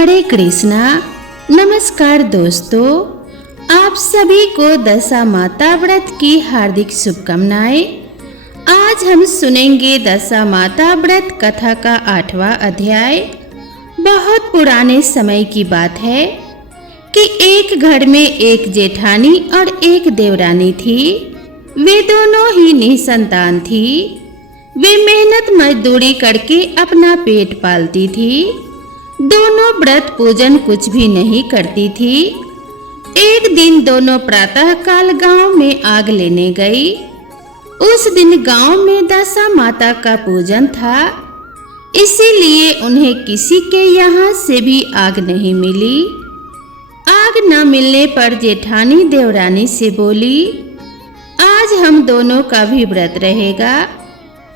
हरे कृष्णा। नमस्कार दोस्तों, आप सभी को दशा माता व्रत की हार्दिक शुभकामनाएं। आज हम सुनेंगे दशा माता व्रत कथा का 8वां अध्याय। बहुत पुराने समय की बात है कि एक घर में एक जेठानी और एक देवरानी थी। वे दोनों ही निसंतान थी। वे मेहनत मजदूरी करके अपना पेट पालती थी। दोनों व्रत पूजन कुछ भी नहीं करती थी। एक दिन दोनों प्रातः काल गांव में आग लेने गई। उस दिन गांव में दशा माता का पूजन था, इसीलिए उन्हें किसी के यहाँ से भी आग नहीं मिली। आग न मिलने पर जेठानी देवरानी से बोली, आज हम दोनों का भी व्रत रहेगा।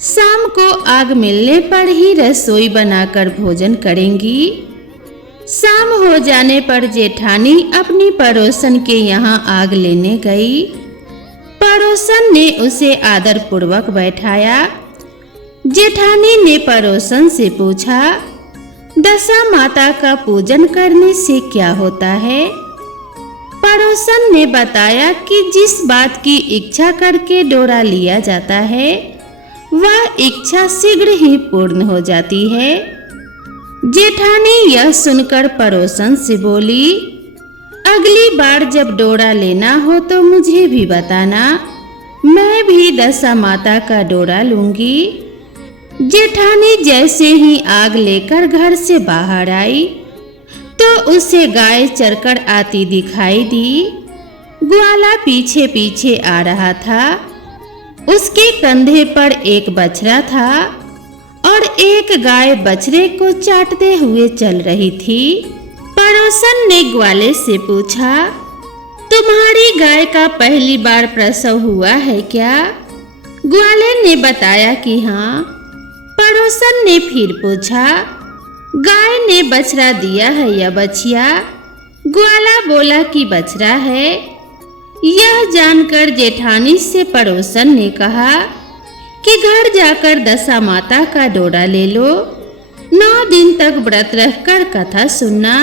शाम को आग मिलने पर ही रसोई बनाकर भोजन करेंगी। शाम हो जाने पर जेठानी अपनी पड़ोसन के यहाँ आग लेने गई। पड़ोसन ने उसे आदर पूर्वक बैठाया। जेठानी ने पड़ोसन से पूछा, दशा माता का पूजन करने से क्या होता है? पड़ोसन ने बताया कि जिस बात की इच्छा करके डोरा लिया जाता है वह इच्छा शीघ्र ही पूर्ण हो जाती है। जेठानी यह सुनकर पड़ोसन से बोली, अगली बार जब डोरा लेना हो तो मुझे भी बताना, मैं भी दशा माता का डोरा लूंगी। जेठानी जैसे ही आग लेकर घर से बाहर आई तो उसे गाय चरकर आती दिखाई दी। ग्वाला पीछे पीछे आ रहा था। उसके कंधे पर एक बछड़ा था और एक गाय बछड़े को चाटते हुए चल रही थी। पड़ोसन ने ग्वाले से पूछा, तुम्हारी गाय का पहली बार प्रसव हुआ है क्या? ग्वाले ने बताया कि हाँ। पड़ोसन ने फिर पूछा, गाय ने बछड़ा दिया है या बछिया? ग्वाला बोला कि बछड़ा है। यह जानकर जेठानी से पड़ोसन ने कहा कि घर जाकर दशा माता का डोरा ले लो। 9 दिन तक व्रत रहकर कथा सुनना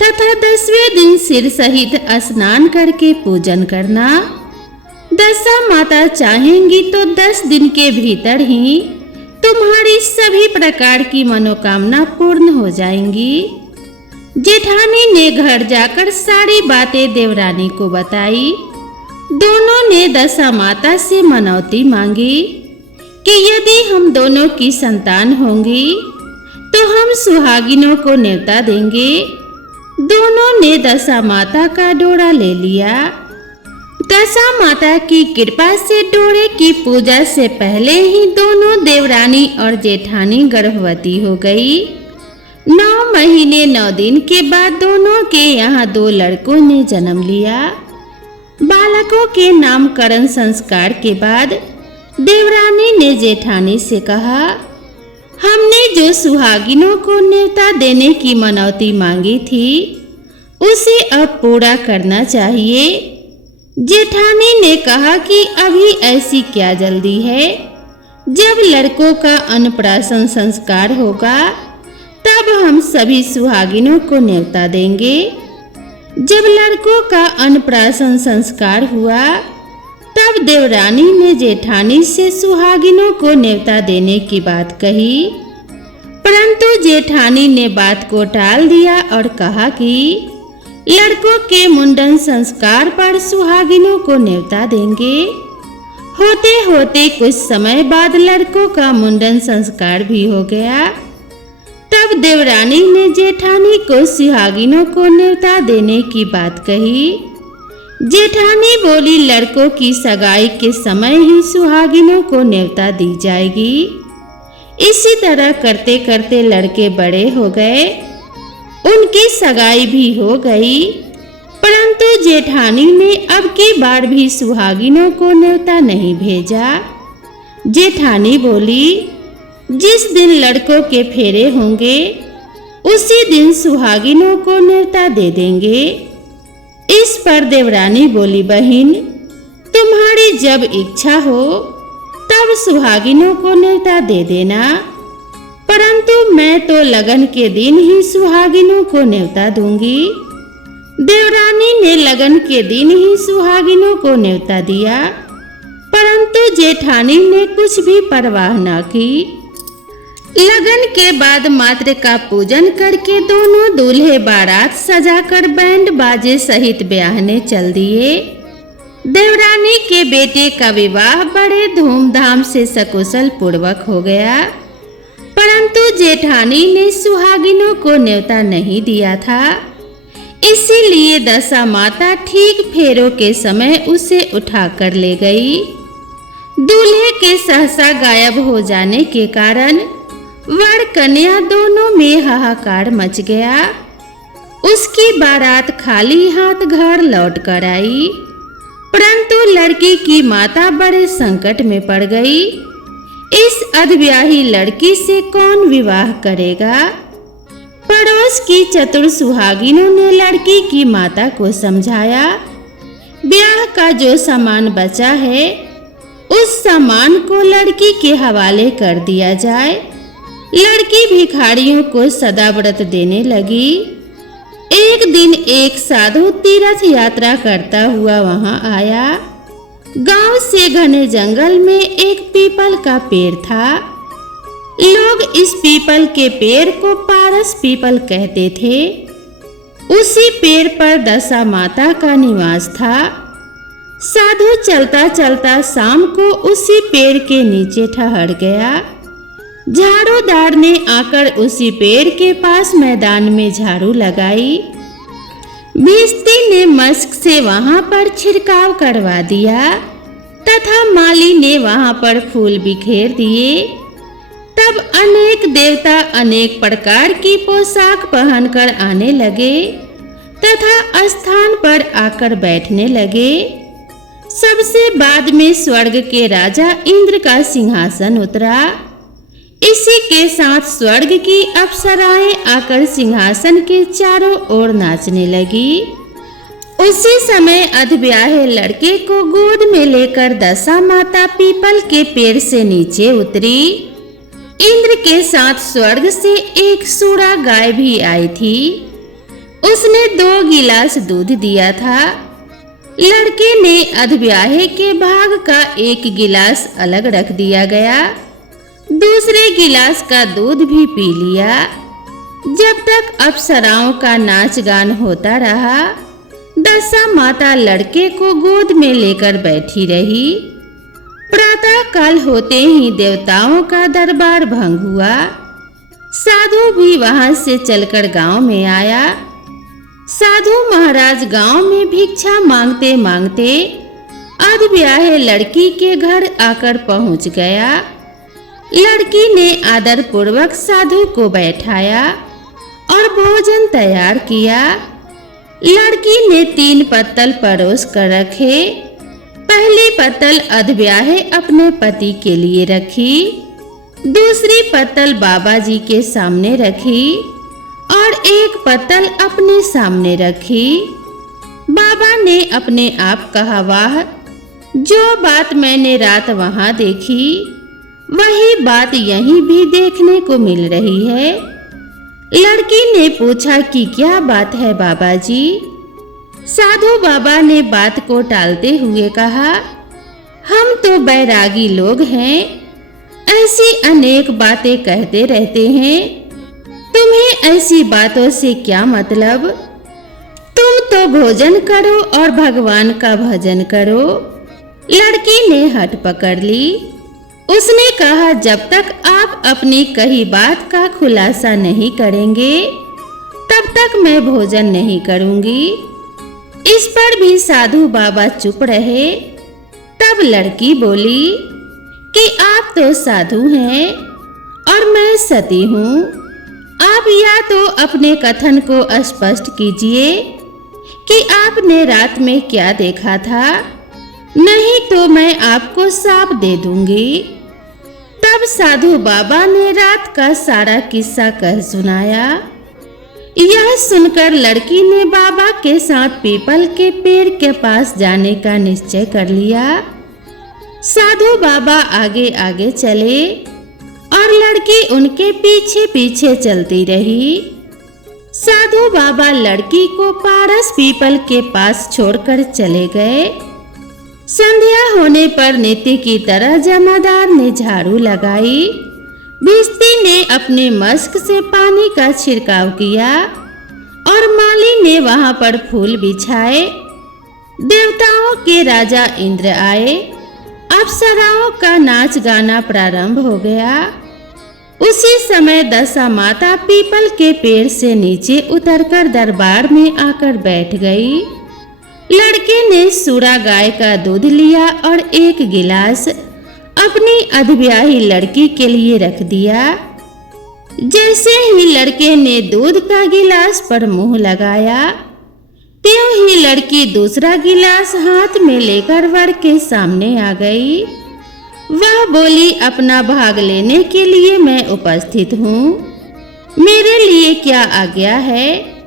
तथा 10वें दिन सिर सहित स्नान करके पूजन करना। दशा माता चाहेंगी तो 10 दिन के भीतर ही तुम्हारी सभी प्रकार की मनोकामना पूर्ण हो जाएंगी। जेठानी ने घर जाकर सारी बातें देवरानी को बताई। दोनों ने दशा माता से मनौती मांगी कि यदि हम दोनों की संतान होंगी तो हम सुहागिनों को न्योता देंगे। दोनों ने दशा माता का डोरा ले लिया। दशा माता की कृपा से डोरे की पूजा से पहले ही दोनों देवरानी और जेठानी गर्भवती हो गई। 9 महीने 9 दिन के बाद दोनों के यहाँ 2 लड़कों ने जन्म लिया। बालकों के नामकरण संस्कार के बाद देवरानी ने जेठानी से कहा, हमने जो सुहागिनों को न्योता देने की मनौती मांगी थी उसे अब पूरा करना चाहिए। जेठानी ने कहा कि अभी ऐसी क्या जल्दी है? जब लड़कों का अन्नप्राशन संस्कार होगा तब हम सभी सुहागिनों को न्योता देंगे। जब लड़कों का अन्नप्राशन संस्कार हुआ तब देवरानी ने जेठानी से सुहागिनों को न्योता देने की बात कही, परंतु जेठानी ने बात को टाल दिया और कहा कि लड़कों के मुंडन संस्कार पर सुहागिनों को न्योता देंगे। होते होते कुछ समय बाद लड़कों का मुंडन संस्कार भी हो गया। तब देवरानी ने जेठानी को सुहागिनों को न्योता देने की बात कही। जेठानी बोली, लड़कों की सगाई के समय ही सुहागिनों को न्योता दी जाएगी। इसी तरह करते करते लड़के बड़े हो गए, उनकी सगाई भी हो गई, परंतु जेठानी ने अब की बार भी सुहागिनों को न्योता नहीं भेजा। जेठानी बोली, जिस दिन लड़कों के फेरे होंगे उसी दिन सुहागिनों को न्योता दे देंगे। इस पर देवरानी बोली, बहन तुम्हारी जब इच्छा हो तब सुहागिनों को न्योता दे देना। परंतु मैं तो लगन के दिन ही सुहागिनों को न्योता दूंगी। देवरानी ने लगन के दिन ही सुहागिनों को न्योता दिया, परंतु जेठानी ने कुछ भी परवाह न की। लगन के बाद मात्र का पूजन करके दोनों दूल्हे बारात सजाकर बैंड बाजे सहित ब्याहने चल दिए। देवरानी के बेटे का विवाह बड़े धूमधाम से सकुशल पूर्वक हो गया, परंतु जेठानी ने सुहागिनों को न्योता नहीं दिया था। इसीलिए दशा माता ठीक फेरों के समय उसे उठाकर ले गई। दूल्हे के सहसा गायब हो जाने के कारण वर कन्या दोनों में हाहाकार मच गया। उसकी बारात खाली हाथ घर लौट कर आई, परंतु लड़की की माता बड़े संकट में पड़ गई। इस अधब्याही लड़की से कौन विवाह करेगा? पड़ोस की चतुर सुहागिनों ने लड़की की माता को समझाया, ब्याह का जो सामान बचा है उस सामान को लड़की के हवाले कर दिया जाए। लड़की भिखारियों को सदा व्रत देने लगी। एक दिन एक साधु तीर्थ यात्रा करता हुआ वहां आया। गांव से घने जंगल में एक पीपल का पेड़ था। लोग इस पीपल के पेड़ को पारस पीपल कहते थे। उसी पेड़ पर दशा माता का निवास था। साधु चलता चलता शाम को उसी पेड़ के नीचे ठहर गया। झाड़ूदार ने आकर उसी पेड़ के पास मैदान में झाड़ू लगाई। भिश्ती ने मस्क से वहां पर छिड़काव करवा दिया तथा माली ने वहां पर फूल बिखेर दिए। तब अनेक देवता अनेक प्रकार की पोशाक पहनकर आने लगे तथा स्थान पर आकर बैठने लगे। सबसे बाद में स्वर्ग के राजा इंद्र का सिंहासन उतरा। इसी के साथ स्वर्ग की अप्सराएं आकर सिंहासन के चारों ओर नाचने लगी। उसी समय अधब्याहे लड़के को गोद में लेकर दशा माता पीपल के पेड़ से नीचे उतरी। इंद्र के साथ स्वर्ग से एक सूड़ा गाय भी आई थी। उसने 2 गिलास दूध दिया था। लड़के ने अधब्याहे के भाग का 1 गिलास अलग रख दिया गया। दूसरे गिलास का दूध भी पी लिया। जब तक अप्सराओं का नाच गान होता रहा, दशा माता लड़के को गोद में लेकर बैठी रही। प्रातः काल होते ही देवताओं का दरबार भंग हुआ। साधु भी वहां से चलकर गांव में आया। साधु महाराज गांव में भिक्षा मांगते मांगते अधब्याहे लड़की के घर आकर पहुंच गया। लड़की ने आदर पूर्वक साधु को बैठाया और भोजन तैयार किया। लड़की ने 3 पत्तल परोस कर रखे। पहली पत्तल अधब्याहे अपने पति के लिए रखी, दूसरी पत्तल बाबा जी के सामने रखी और 1 पत्तल अपने सामने रखी। बाबा ने अपने आप कहा, वाह, जो बात मैंने रात वहां देखी वही बात यहीं भी देखने को मिल रही है। लड़की ने पूछा कि क्या बात है बाबा जी? साधु बाबा ने बात को टालते हुए कहा, हम तो बैरागी लोग हैं, ऐसी अनेक बातें कहते रहते हैं। तुम्हें ऐसी बातों से क्या मतलब? तुम तो भोजन करो और भगवान का भजन करो। लड़की ने हट पकड़ ली। उसने कहा, जब तक आप अपनी कही बात का खुलासा नहीं करेंगे तब तक मैं भोजन नहीं करूंगी। इस पर भी साधु बाबा चुप रहे। तब लड़की बोली कि आप तो साधु हैं और मैं सती हूँ। आप या तो अपने कथन को स्पष्ट कीजिए कि आपने रात में क्या देखा था, नहीं तो मैं आपको शाप दे दूंगी। तब साधु बाबा ने रात का सारा किस्सा कह सुनाया। यह सुनकर लड़की ने बाबा के साथ पीपल के पेड़ के पास जाने का निश्चय कर लिया। साधु बाबा आगे आगे चले और लड़की उनके पीछे पीछे चलती रही। साधु बाबा लड़की को पारस पीपल के पास छोड़कर चले गए। संध्या होने पर नित्य की तरह जमादार ने झाड़ू लगाई। भिस्ती ने अपने मस्क से पानी का छिड़काव किया और माली ने वहां पर फूल बिछाए। देवताओं के राजा इंद्र आए। अप्सराओं का नाच गाना प्रारंभ हो गया। उसी समय दशा माता पीपल के पेड़ से नीचे उतरकर दरबार में आकर बैठ गई। लड़के ने सूरा गाय का दूध लिया और एक गिलास अपनी अधब्याही लड़की के लिए रख दिया। जैसे ही लड़के ने दूध का गिलास पर मुंह लगाया, त्यों ही लड़की दूसरा गिलास हाथ में लेकर वर के सामने आ गई। वह बोली, अपना भाग लेने के लिए मैं उपस्थित हूँ। मेरे लिए क्या आज्ञा है?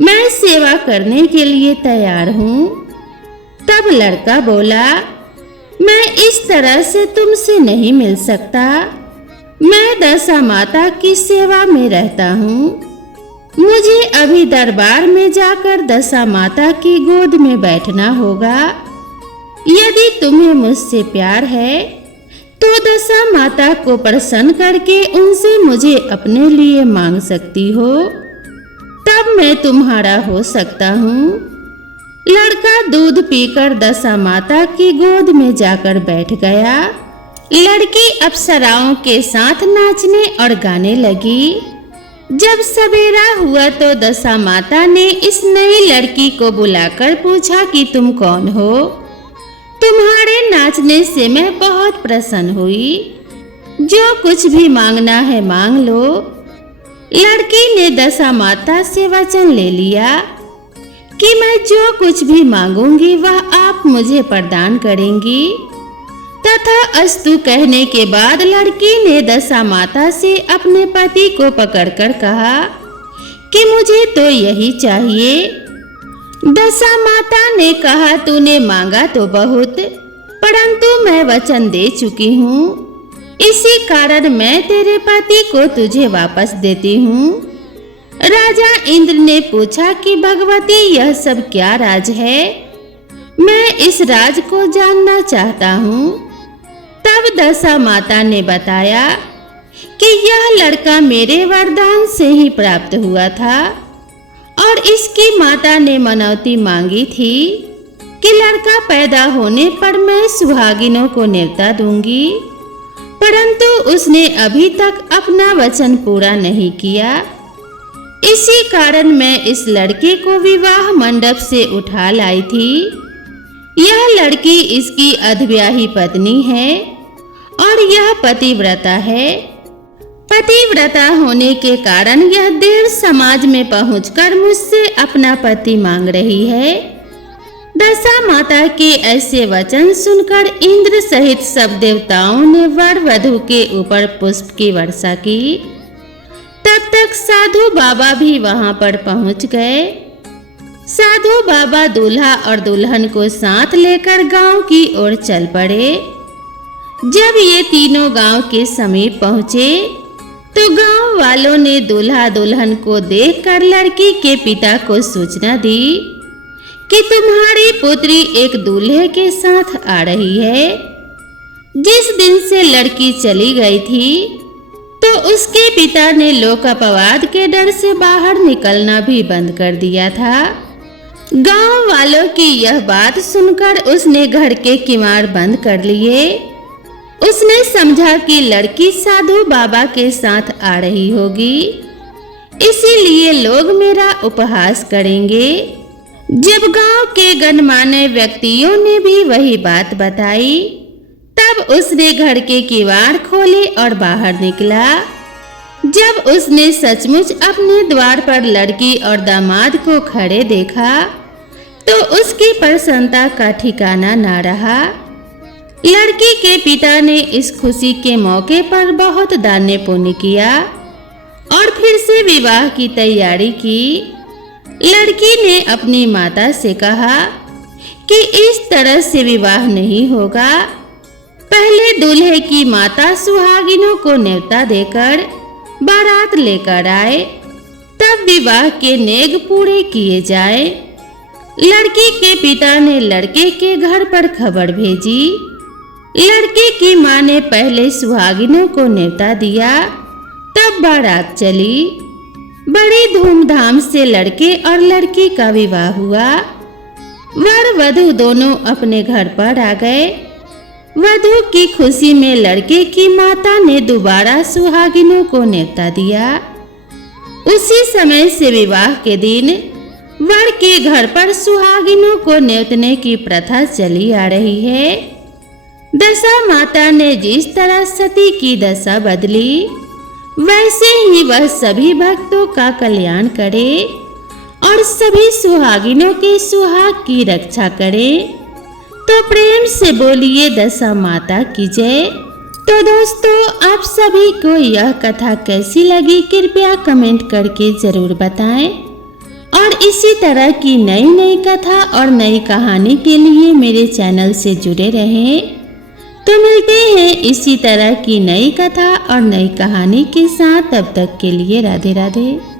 मैं सेवा करने के लिए तैयार हूँ। तब लड़का बोला, मैं इस तरह से तुमसे नहीं मिल सकता। मैं दशा माता की सेवा में रहता हूँ। मुझे अभी दरबार में जाकर दशा माता की गोद में बैठना होगा। यदि तुम्हें मुझसे प्यार है तो दशा माता को प्रसन्न करके उनसे मुझे अपने लिए मांग सकती हो, तब मैं तुम्हारा हो सकता हूँ। लड़का दूध पीकर दशा माता की गोद में जाकर बैठ गया। लड़की अप्सराओं के साथ नाचने और गाने लगी। जब सवेरा हुआ तो दशा माता ने इस नई लड़की को बुलाकर पूछा कि तुम कौन हो? तुम्हारे नाचने से मैं बहुत प्रसन्न हुई। जो कुछ भी मांगना है मांग लो। लड़की ने दशा माता से वचन ले लिया कि मैं जो कुछ भी मांगूंगी वह आप मुझे प्रदान करेंगी। तथा अस्तु कहने के बाद लड़की ने दशा माता से अपने पति को पकड़कर कहा कि मुझे तो यही चाहिए। दशा माता ने कहा, तूने मांगा तो बहुत, परंतु मैं वचन दे चुकी हूँ। इसी कारण मैं तेरे पति को तुझे वापस देती हूँ। राजा इंद्र ने पूछा कि भगवती यह सब क्या राज है? मैं इस राज को जानना चाहता हूँ। तब दशा माता ने बताया कि यह लड़का मेरे वरदान से ही प्राप्त हुआ था और इसकी माता ने मनौती मांगी थी कि लड़का पैदा होने पर मैं सुहागिनों को न्योता दूंगी, परंतु उसने अभी तक अपना वचन पूरा नहीं किया। इसी कारण मैं इस लड़के को विवाह मंडप से उठा लाई थी। यह लड़की इसकी अधब्याही पत्नी है और यह पतिव्रता है। पतिव्रता होने के कारण यह देव समाज में पहुंचकर मुझसे अपना पति मांग रही है। दशा माता के ऐसे वचन सुनकर इंद्र सहित सब देवताओं ने वर वधू के ऊपर पुष्प की वर्षा की। तब तक साधु बाबा भी वहां पर पहुंच गए। साधु बाबा दूल्हा और दुल्हन को साथ लेकर गांव की ओर चल पड़े। जब ये तीनों गांव के समीप पहुंचे तो गांव वालों ने दूल्हा दुल्हन को देखकर लड़की के पिता को सूचना दी कि तुम्हारी पुत्री एक दूल्हे के साथ आ रही है। जिस दिन से लड़की चली गई थी तो उसके पिता ने लोक अपवाद के डर से बाहर निकलना भी बंद कर दिया था। गांव वालों की यह बात सुनकर उसने घर के किवाड़ बंद कर लिए। उसने समझा कि लड़की साधु बाबा के साथ आ रही होगी, इसीलिए लोग मेरा उपहास करेंगे। जब गांव के गणमान्य व्यक्तियों ने भी वही बात बताई, तब उसने घर के किवाड़ खोले और बाहर निकला। जब उसने सचमुच अपने द्वार पर लड़की और दामाद को खड़े देखा तो उसकी प्रसन्नता का ठिकाना ना रहा। लड़की के पिता ने इस खुशी के मौके पर बहुत दान पुण्य किया और फिर से विवाह की तैयारी की। लड़की ने अपनी माता से कहा कि इस तरह से विवाह नहीं होगा। पहले दूल्हे की माता सुहागिनों को न्योता देकर बारात लेकर आए, तब विवाह के नेग पूरे किए जाए। लड़की के पिता ने लड़के के घर पर खबर भेजी। लड़के की मां ने पहले सुहागिनों को न्योता दिया, तब बारात चली। बड़ी धूमधाम से लड़के और लड़की का विवाह हुआ। वर वधू दोनों अपने घर पर आ गए। वधू की खुशी में लड़के की माता ने दोबारा सुहागिनों को न्योता दिया। उसी समय से विवाह के दिन वर के घर पर सुहागिनों को न्योतने की प्रथा चली आ रही है। दशा माता ने जिस तरह सती की दशा बदली, वैसे ही वह सभी भक्तों का कल्याण करे और सभी सुहागिनों के सुहाग की रक्षा करे। तो प्रेम से बोलिए दशा माता की जय। तो दोस्तों, आप सभी को यह कथा कैसी लगी कृपया कमेंट करके जरूर बताएं और इसी तरह की नई नई कथा और नई कहानी के लिए मेरे चैनल से जुड़े रहें। तो मिलते हैं इसी तरह की नई कथा और नई कहानी के साथ। तब तक के लिए राधे राधे।